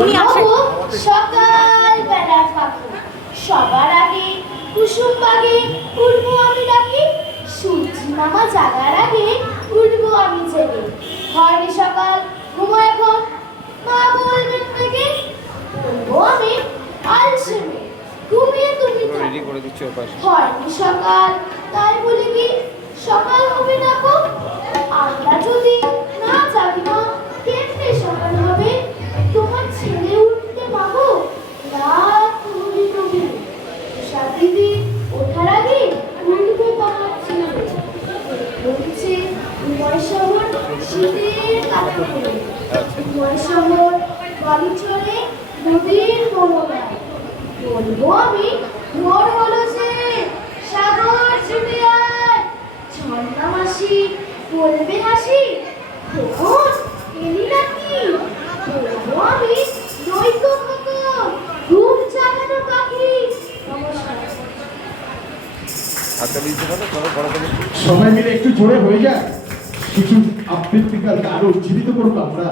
উনি আসেন সকালবেলা থাকো, সবার আগে কুসুম বাগে উঠবো আমি ডাকি, সূর্যি মামা জাগার আগে উঠবো আমি জেগে। হয়নি সকাল, ঘুমো এখন, মা বলবেন থেকে, বলবো আমি আলসে মেয়ে, ঘুমিয়ে তুমি রেডি থাকো। করে দিচ্ছি ওর পাশে। হয়নি সকাল, তাই বলি কি সকাল হবে না গো? আমরা যদি না জাগি না, কেমনে সকাল হবে? তোমার ছেলে উঠতে পাবো না? তুমি তুমি দিদি ওঠার আগে উঠবে তোমার ছেলে। বলছে উময় শহর শীতের কাপড় পরে, উময় শহর বাড়ি চড়ে নদীর মোহনায়। বলবো আমি ভোর হলো যে, সাগর ছুটে আয়, ঝর্ণা মাসি বলবে হাসি, খোকন এলি নাকি? বলবো আমি নৈকো খোকন, ঘুম জাগানো পাখি। নমস্কার। হাতটা দিতে পারো, চলো বড় করে। সবাই মিলে একটু জোরে হয়ে যায়, কিছু আবৃত্তিকারকে আরো উজ্জীবিত করবো আমরা।